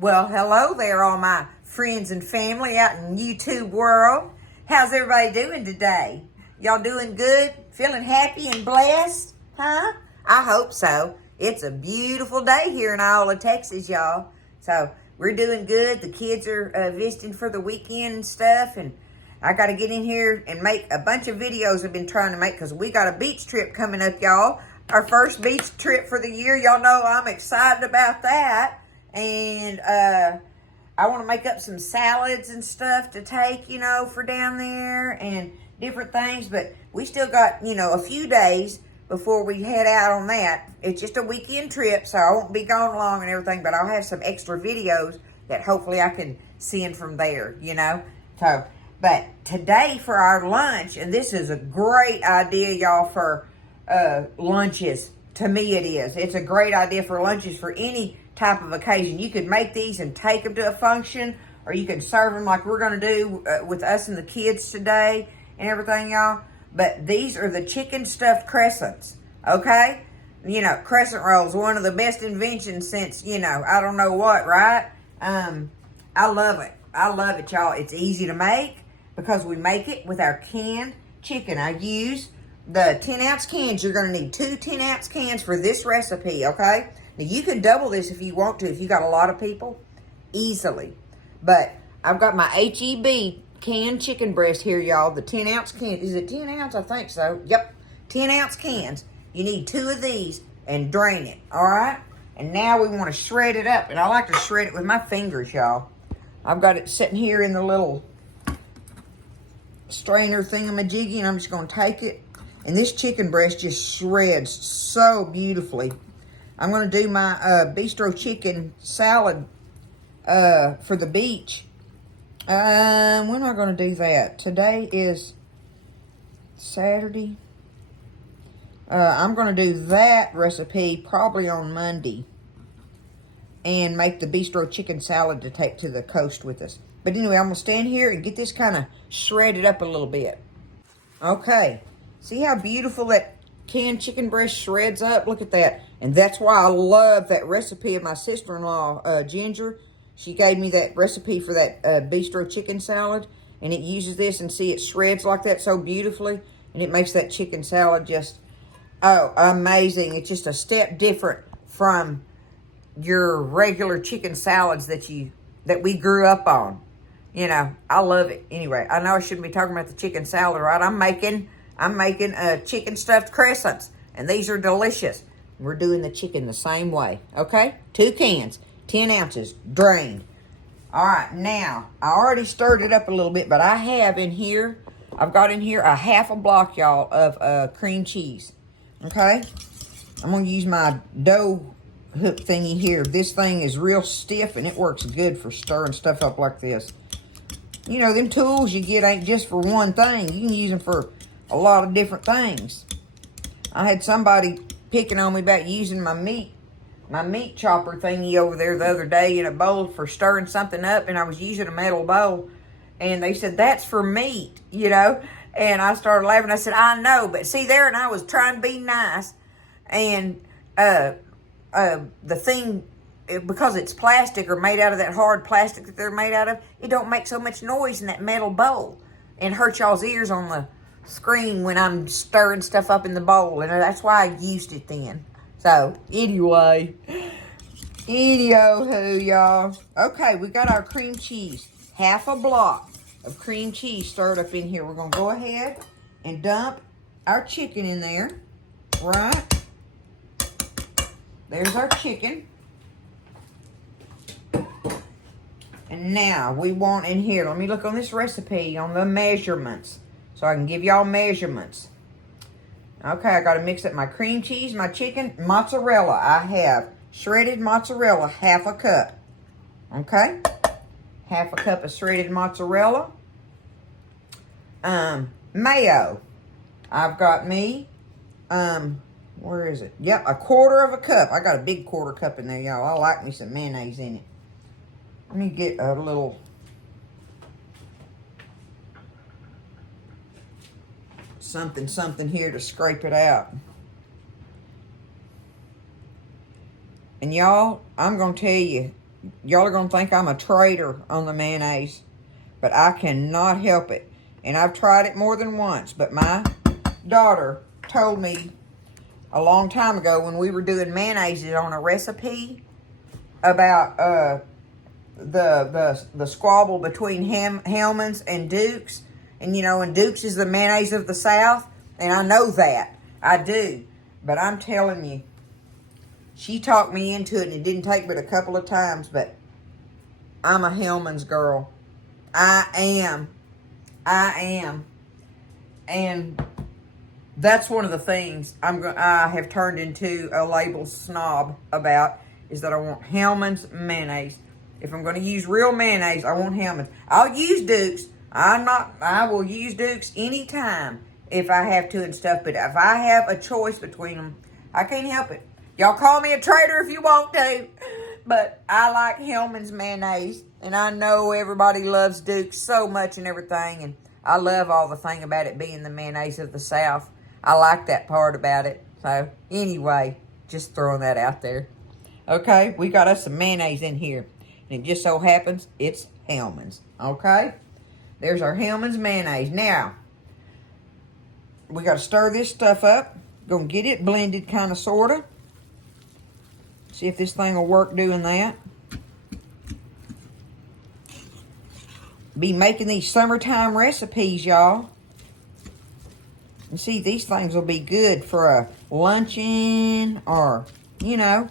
Well, hello there, all my friends and family out in YouTube world. How's everybody doing today? Y'all doing good? Feeling happy and blessed? Huh? I hope so. It's a beautiful day here in Iowa, Texas, y'all. So we're doing good. The kids are visiting for the weekend and stuff, and I got to get in here and make a bunch of videos I've been trying to make because we got a beach trip coming up, y'all. Our first beach trip for the year. Y'all know I'm excited about that. And I want to make up some salads and stuff to take, for down there and different things. But we still got, a few days before we head out on that. It's just a weekend trip, so I won't be gone long and everything. But I'll have some extra videos that hopefully I can send from there, So, but today for our lunch, and this is a great idea, y'all, for lunches. To me it is. It's a great idea for lunches for any type of occasion. You could make these and take them to a function, or you can serve them like we're going to do with us and the kids today and everything, y'all. But these are the chicken stuffed crescents, okay? Crescent rolls, one of the best inventions since, I don't know what, right? I love it. I love it, y'all. It's easy to make because we make it with our canned chicken. I use the 10-ounce cans. You're going to need 2 10-ounce cans for this recipe, okay? Now, you can double this if you want to, if you got a lot of people, easily. But I've got my H-E-B canned chicken breast here, y'all. The 10-ounce can. Is it 10 ounce? I think so. Yep. 10-ounce cans. You need 2 of these and drain it, all right? And now we want to shred it up. And I like to shred it with my fingers, y'all. I've got it sitting here in the little strainer thingamajiggy, and I'm just going to take it. And this chicken breast just shreds so beautifully. I'm going to do my bistro chicken salad for the beach. When am I going to do that? Today is Saturday. I'm going to do that recipe probably on Monday. And make the bistro chicken salad to take to the coast with us. But anyway, I'm going to stand here and get this kind of shredded up a little bit. Okay. See how beautiful that canned chicken breast shreds up? Look at that. And that's why I love that recipe of my sister-in-law, Ginger. She gave me that recipe for that bistro chicken salad. And it uses this, and see, it shreds like that so beautifully. And it makes that chicken salad just, amazing. It's just a step different from your regular chicken salads that we grew up on. I love it. Anyway, I know I shouldn't be talking about the chicken salad, right? I'm making chicken stuffed crescents, and these are delicious. We're doing the chicken the same way, okay? 2 cans, 10 ounces, drained. All right, now, I already stirred it up a little bit, but I've got in here a half a block, y'all, of cream cheese, okay? I'm going to use my dough hook thingy here. This thing is real stiff, and it works good for stirring stuff up like this. Them tools you get ain't just for one thing. You can use them for a lot of different things. I had somebody picking on me about using my meat chopper thingy over there the other day in a bowl for stirring something up, and I was using a metal bowl, and they said, that's for meat, and I started laughing. I said, I know, but see there, and I was trying to be nice, and the thing, because it's plastic or made out of that hard plastic that they're made out of, it don't make so much noise in that metal bowl and hurt y'all's ears on the screen when I'm stirring stuff up in the bowl, and that's why I used it then. So anyway, anywho, y'all. Okay, we got our cream cheese, half a block of cream cheese stirred up in here. We're gonna go ahead and dump our chicken in there, right? There's our chicken. And now we want in here, let me look on this recipe on the measurements so I can give y'all measurements. Okay, I got to mix up my cream cheese, my chicken, mozzarella. I have shredded mozzarella, half a cup. Okay? Half a cup of shredded mozzarella. Mayo. I've got me, where is it? Yep, a quarter of a cup. I got a big quarter cup in there, y'all. I like me some mayonnaise in it. Let me get a little something here to scrape it out. And y'all, I'm going to tell you, Y'all are going to think I'm a traitor on the mayonnaise, but I cannot help it. And I've tried it more than once, but my daughter told me a long time ago when we were doing mayonnaise on a recipe about the squabble between Hellmann's and Duke's. And, you know, and Duke's is the mayonnaise of the South. And I know that. I do. But I'm telling you, she talked me into it, and it didn't take but a couple of times, but I'm a Hellmann's girl. I am. And that's one of the things I have turned into a label snob about, is that I want Hellmann's mayonnaise. If I'm going to use real mayonnaise, I want Hellmann's. I'll use Duke's. I will use Duke's anytime if I have to and stuff, but if I have a choice between them, I can't help it. Y'all call me a traitor if you want to, but I like Hellmann's mayonnaise, and I know everybody loves Duke's so much and everything, and I love all the thing about it being the mayonnaise of the South. I like that part about it. So, anyway, just throwing that out there. Okay, we got us some mayonnaise in here, and it just so happens it's Hellmann's. Okay, there's our Hellmann's mayonnaise. Now, we got to stir this stuff up. Gonna get it blended, kind of, sort of. See if this thing will work doing that. Be making these summertime recipes, y'all. And see, these things will be good for a luncheon or, you know,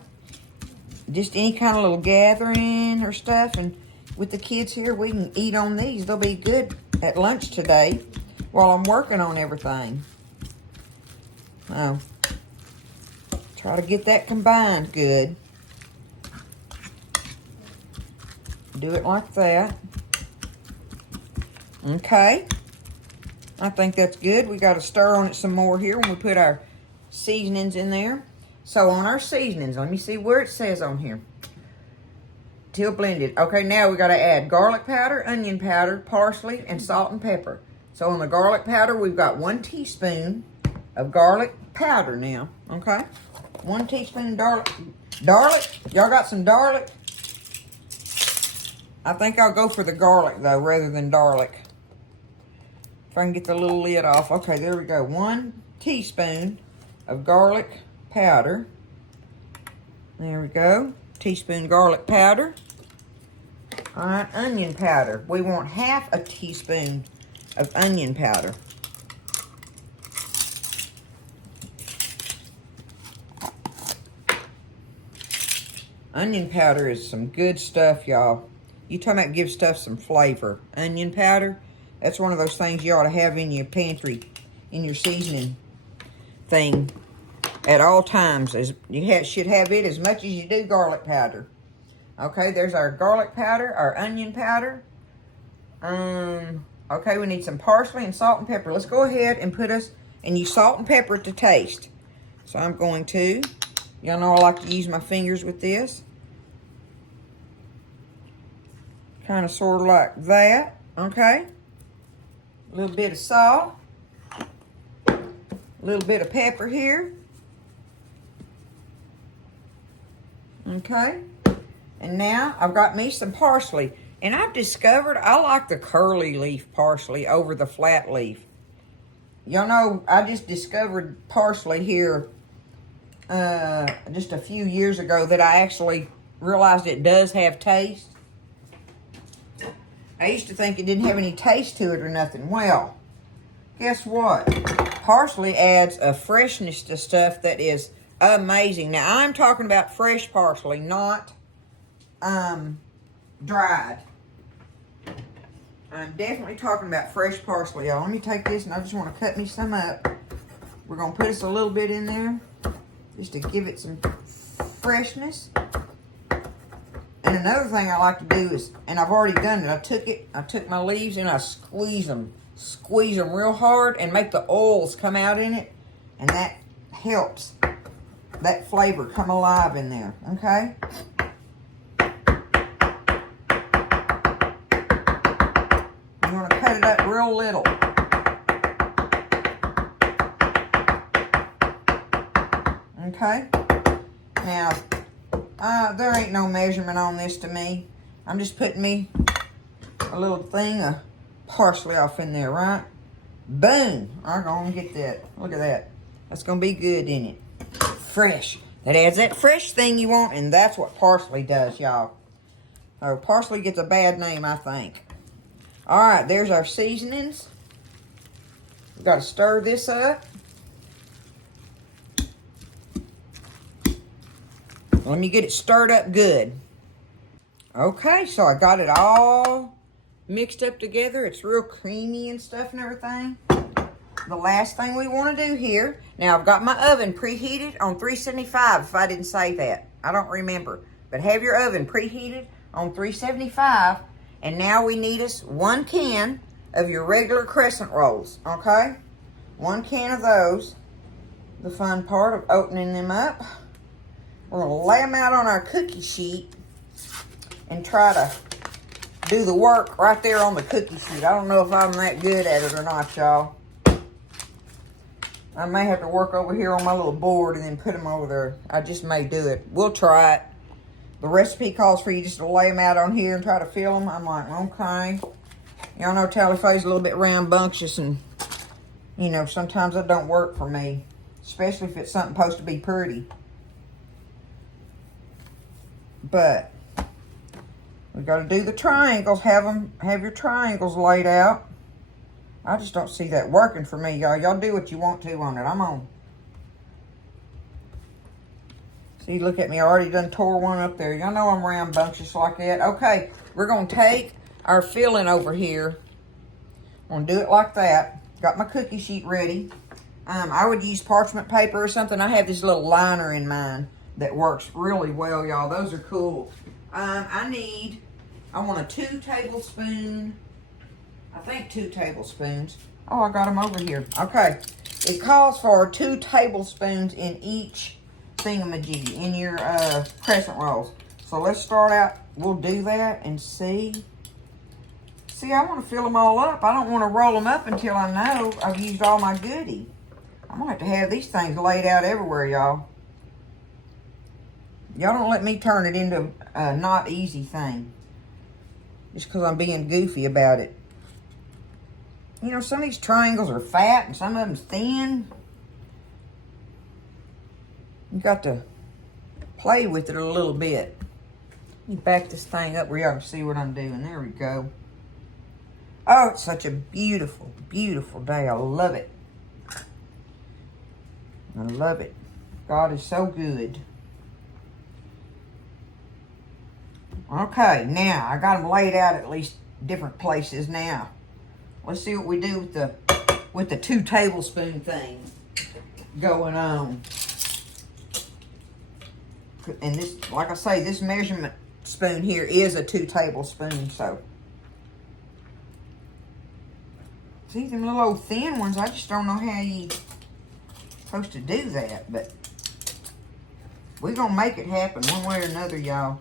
just any kind of little gathering or stuff. And with the kids here, we can eat on these. They'll be good at lunch today while I'm working on everything. Oh. Try to get that combined good. Do it like that. Okay. I think that's good. We got to stir on it some more here when we put our seasonings in there. So on our seasonings, let me see where it says on here. Till blended. Okay, now we got to add garlic powder, onion powder, parsley, and salt and pepper. So on the garlic powder, we've got 1 teaspoon of garlic powder now. Okay. 1 teaspoon of garlic. Y'all got some garlic? I think I'll go for the garlic, though, rather than garlic. If I can get the little lid off. Okay, there we go. 1 teaspoon of garlic powder. There we go. Teaspoon garlic powder. All right, onion powder. We want 1/2 teaspoon of onion powder. Onion powder is some good stuff, y'all. You talking about give stuff some flavor. Onion powder, that's one of those things you ought to have in your pantry, in your seasoning thing at all times. As you should have it as much as you do garlic powder. Okay, there's our garlic powder, our onion powder. Okay, we need some parsley and salt and pepper. Let's go ahead and use salt and pepper to taste. So I'm going to, y'all know I like to use my fingers with this. Kind of sort of like that, okay? A little bit of salt. A little bit of pepper here. Okay? And now I've got me some parsley. And I've discovered I like the curly leaf parsley over the flat leaf. Y'all know I just discovered parsley here just a few years ago that I actually realized it does have taste. I used to think it didn't have any taste to it or nothing. Well, guess what? Parsley adds a freshness to stuff that is amazing. Now, I'm talking about fresh parsley, not dried. I'm definitely talking about fresh parsley, y'all. Let me take this, and I just want to cut me some up. We're going to put us a little bit in there just to give it some freshness. And another thing I like to do is, and I've already done it, I took my leaves and I squeeze them real hard and make the oils come out in it, and that helps that flavor come alive in there, okay? You want to cut it up real little. Okay? Now, There ain't no measurement on this to me. I'm just putting me a little thing of parsley off in there, right? Boom. I'm going to get that. Look at that. That's going to be good, isn't it? Fresh. That adds that fresh thing you want, and that's what parsley does, y'all. Oh, parsley gets a bad name, I think. All right, there's our seasonings. We've got to stir this up. Let me get it stirred up good. Okay, so I got it all mixed up together. It's real creamy and stuff and everything. The last thing we want to do here, now I've got my oven preheated on 375, if I didn't say that. I don't remember. But have your oven preheated on 375, and now we need us 1 can of your regular crescent rolls, okay? 1 can of those. The fun part of opening them up. We're going to lay them out on our cookie sheet and try to do the work right there on the cookie sheet. I don't know if I'm that good at it or not, y'all. I may have to work over here on my little board and then put them over there. I just may do it. We'll try it. The recipe calls for you just to lay them out on here and try to fill them. I'm like, okay. Y'all know Tallyfay's a little bit rambunctious, and, you know, sometimes that don't work for me. Especially if it's something supposed to be pretty. But we got to do the triangles. Have your triangles laid out. I just don't see that working for me, y'all. Y'all do what you want to on it. I'm on. See, look at me. I already done tore one up there. Y'all know I'm rambunctious like that. Okay, we're going to take our filling over here. I'm going to do it like that. Got my cookie sheet ready. I would use parchment paper or something. I have this little liner in mine that works really well, y'all. Those are cool. I want a 2 tablespoon. I think 2 tablespoons. Oh, I got them over here. Okay. It calls for 2 tablespoons in each thingamajig in your crescent rolls. So let's start out. We'll do that and see. See, I want to fill them all up. I don't want to roll them up until I know I've used all my goodie. I'm going to have these things laid out everywhere, y'all. Y'all don't let me turn it into a not easy thing. Just because I'm being goofy about it. You know, some of these triangles are fat and some of them's thin. You got to play with it a little bit. Let me back this thing up where y'all can see what I'm doing. There we go. Oh, it's such a beautiful, beautiful day. I love it. I love it. God is so good. Okay, now I got them laid out at least different places now. Let's see what we do with the 2 tablespoon thing going on. And this, like I say, this measurement spoon here is a 2 tablespoons. So, see them little old thin ones. I just don't know how you're supposed to do that, but we're gonna make it happen one way or another, y'all.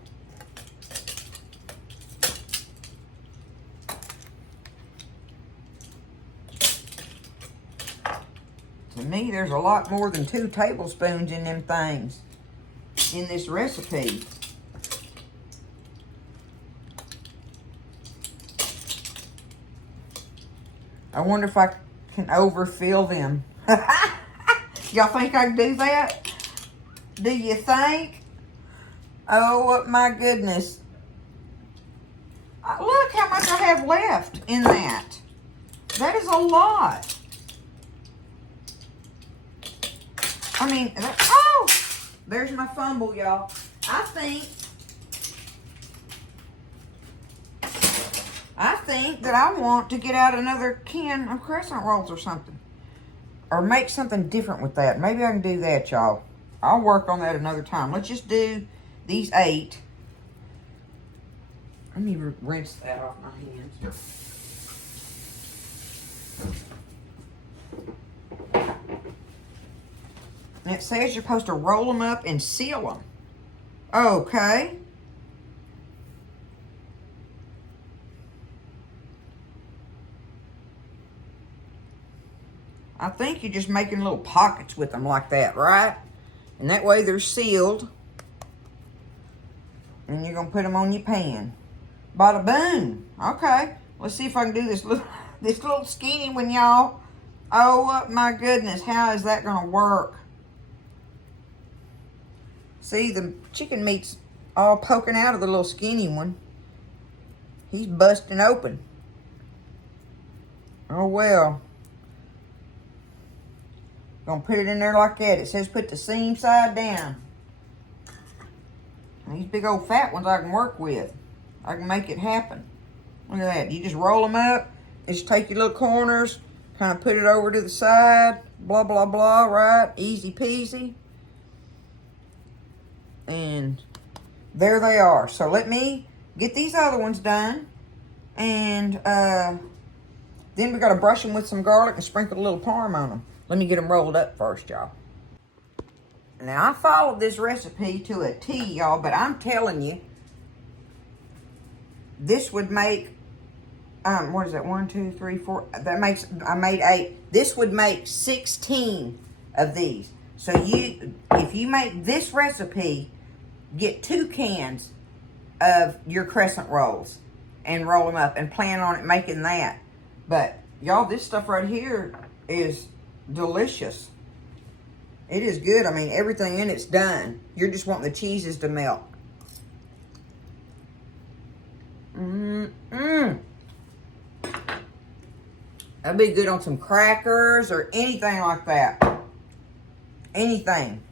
To me, there's a lot more than 2 tablespoons in them things in this recipe. I wonder if I can overfill them. Y'all think I can do that? Do you think? Oh, my goodness. Look how much I have left in that. That is a lot. I mean, oh, there's my fumble, y'all. I think that I want to get out another can of crescent rolls or something. Or make something different with that. Maybe I can do that, y'all. I'll work on that another time. Let's just do these 8. Let me rinse that off my hands. And it says you're supposed to roll them up and seal them. Okay. I think you're just making little pockets with them like that, right? And that way they're sealed. And you're going to put them on your pan. Bada boom. Okay. Let's see if I can do this little skinny one, y'all. Oh, my goodness. How is that going to work? See, the chicken meat's all poking out of the little skinny one. He's busting open. Oh, well. Gonna put it in there like that. It says put the seam side down. These big old fat ones I can work with. I can make it happen. Look at that. You just roll them up. Just take your little corners, kind of put it over to the side. Blah, blah, blah, right? Easy peasy. And there they are. So let me get these other ones done. And then we got to brush them with some garlic and sprinkle a little parm on them. Let me get them rolled up first, y'all. Now, I followed this recipe to a T, y'all, but I'm telling you, this would make, what is that, 1, 2, 3, 4, that makes, I made 8. This would make 16 of these. So if you make this recipe, get 2 cans of your crescent rolls and roll them up and plan on it making that. But, y'all, this stuff right here is delicious. It is good. I mean, everything in it's done. You're just wanting the cheeses to melt. That'd be good on some crackers or anything like that. Anything.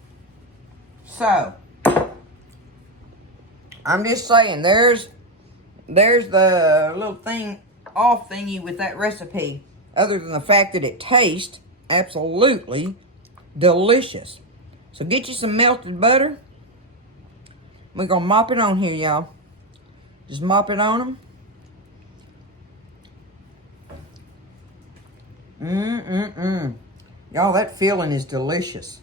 So, I'm just saying, there's the little thing, off thingy with that recipe. Other than the fact that it tastes absolutely delicious. So get you some melted butter. We're going to mop it on here, y'all. Just mop it on them. Y'all, that filling is delicious.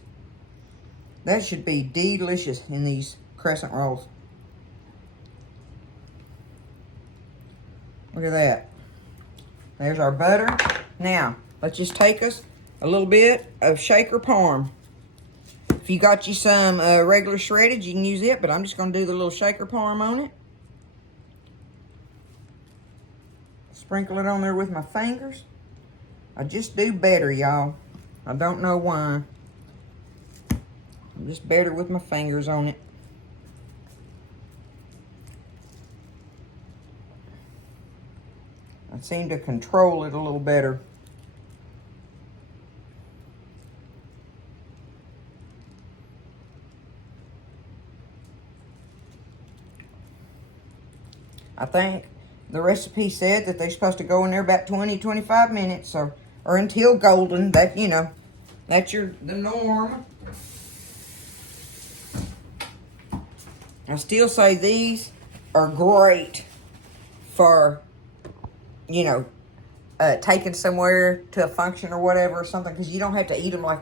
That should be delicious in these crescent rolls. Look at that. There's our butter. Now, let's just take us a little bit of shaker parm. If you got you some regular shredded, you can use it, but I'm just going to do the little shaker parm on it. Sprinkle it on there with my fingers. I just do better, y'all. I don't know why. I'm just better with my fingers on it. I seem to control it a little better. I think the recipe said that they're supposed to go in there about 20-25 minutes, or until golden. That, you know, that's the norm. I still say these are great for, you know, taking somewhere to a function or whatever or something, because you don't have to eat them like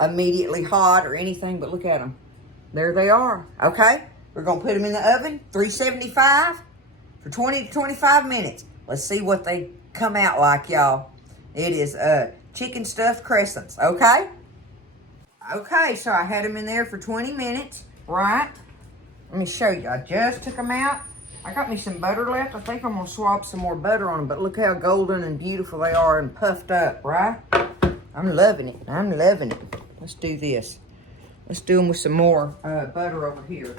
immediately hot or anything. But look at them. There they are. Okay, we're going to put them in the oven, 375. For 20 to 25 minutes. Let's see what they come out like, y'all. It is chicken stuffed crescents, okay? Okay, so I had them in there for 20 minutes, right? Let me show you. I just took them out. I got me some butter left. I think I'm going to swap some more butter on them, but look how golden and beautiful they are and puffed up, right? I'm loving it. I'm loving it. Let's do this. Let's do them with some more butter over here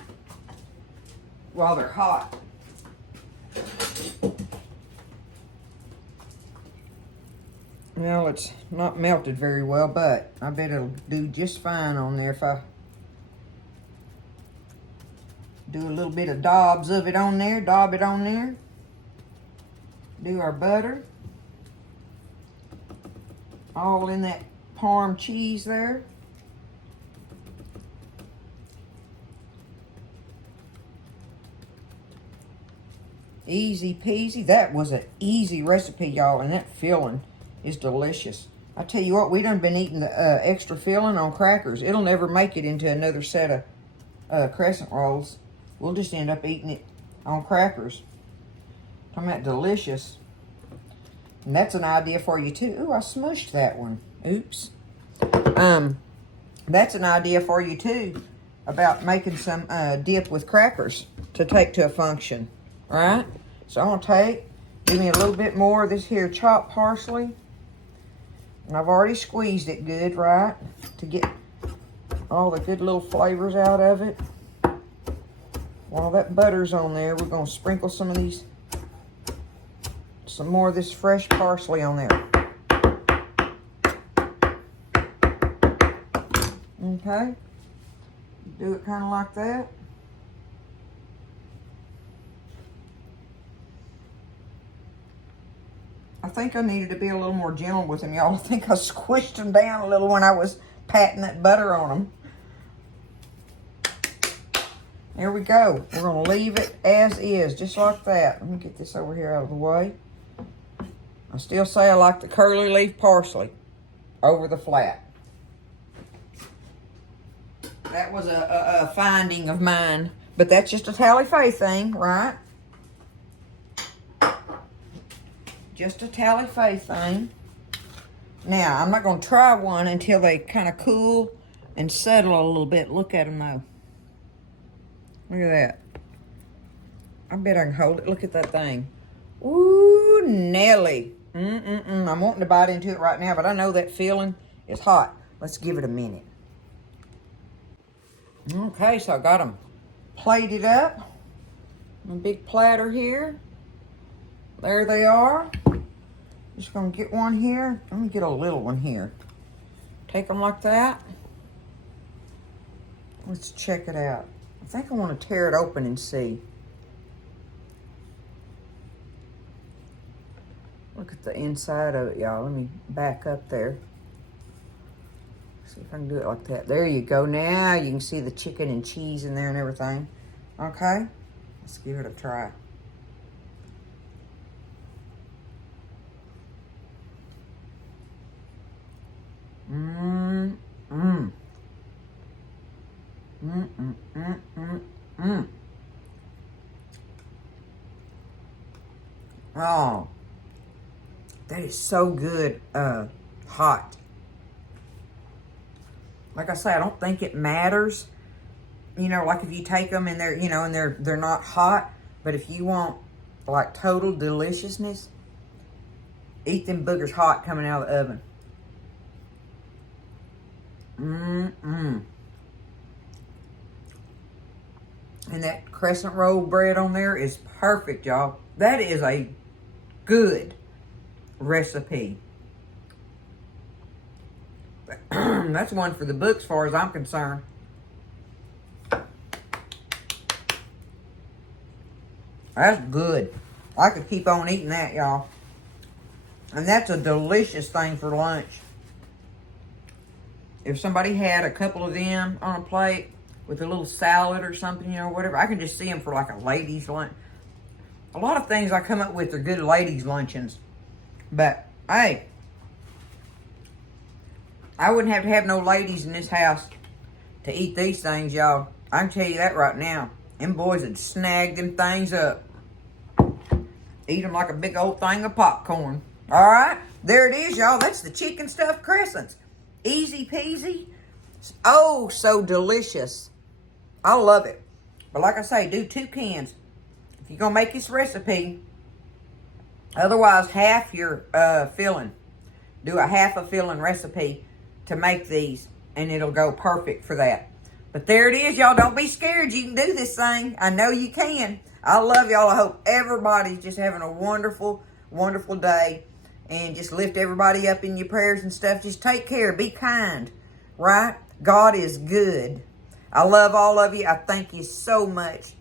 while they're hot. Well, it's not melted very well, but I bet it'll do just fine on there if I do a little bit of daub it on there. Do our butter. All in that parm cheese there. Easy peasy. That was an easy recipe, y'all, and that filling is delicious. I tell you what, we done been eating the extra filling on crackers. It'll never make it into another set of crescent rolls. We'll just end up eating it on crackers. Talking about delicious. And that's an idea for you too. Ooh, I smushed that one. Oops. That's an idea for you too. about making some dip with crackers to take to a function, right? So I'm gonna give me a little bit more of this here chopped parsley. And I've already squeezed it good, right? To get all the good little flavors out of it. While that butter's on there, we're gonna sprinkle some more of this fresh parsley on there. Okay, do it kind of like that. I think I needed to be a little more gentle with them, y'all. I think I squished them down a little when I was patting that butter on them. There we go. We're going to leave it as is, just like that. Let me get this over here out of the way. I still say I like the curly leaf parsley over the flat. That was a finding of mine. But that's just a tally-fay thing, right? Just a tally-fay thing. Now, I'm not going to try one until they kind of cool and settle a little bit. Look at them, though. Look at that. I bet I can hold it. Look at that thing. Ooh, Nelly. I'm wanting to bite into it right now, but I know that feeling is hot. Let's give it a minute. Okay, so I got them plated up. A big platter here. There they are. Just gonna get one here. Let me get a little one here. Take them like that. Let's check it out. I think I want to tear it open and see. Look at the inside of it, y'all. Let me back up there. See if I can do it like that. There you go. Now you can see the chicken and cheese in there and everything. Okay? Let's give it a try. Oh, that is so good, hot. Like I say, I don't think it matters. You know, like if you take them and they're, and they're not hot, but if you want like total deliciousness, eat them boogers hot coming out of the oven. And that crescent roll bread on there is perfect, y'all. That is a good recipe. That's one for the books, as far as I'm concerned. That's good. I could keep on eating that, y'all. And that's a delicious thing for lunch. If somebody had a couple of them on a plate with a little salad or something, whatever, I can just see them for like a ladies' lunch. A lot of things I come up with are good ladies' luncheons. But, hey, I wouldn't have to have no ladies in this house to eat these things, y'all. I can tell you that right now. Them boys would snag them things up. Eat them like a big old thing of popcorn. All right? There it is, y'all. That's the chicken stuffed crescents. Easy peasy. Oh, so delicious. I love it. But like I say, do 2 cans. If you're going to make this recipe, otherwise half your filling. Do a half a filling recipe to make these, and it'll go perfect for that. But there it is, y'all. Don't be scared. You can do this thing. I know you can. I love y'all. I hope everybody's just having a wonderful, wonderful day. And just lift everybody up in your prayers and stuff. Just take care. Be kind. Right? God is good. I love all of you. I thank you so much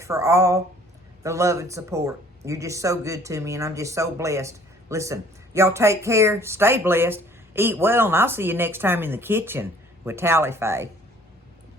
for all the love and support. You're just so good to me, and I'm just so blessed. Listen, y'all take care. Stay blessed. Eat well, and I'll see you next time in the kitchen with Tally Faye.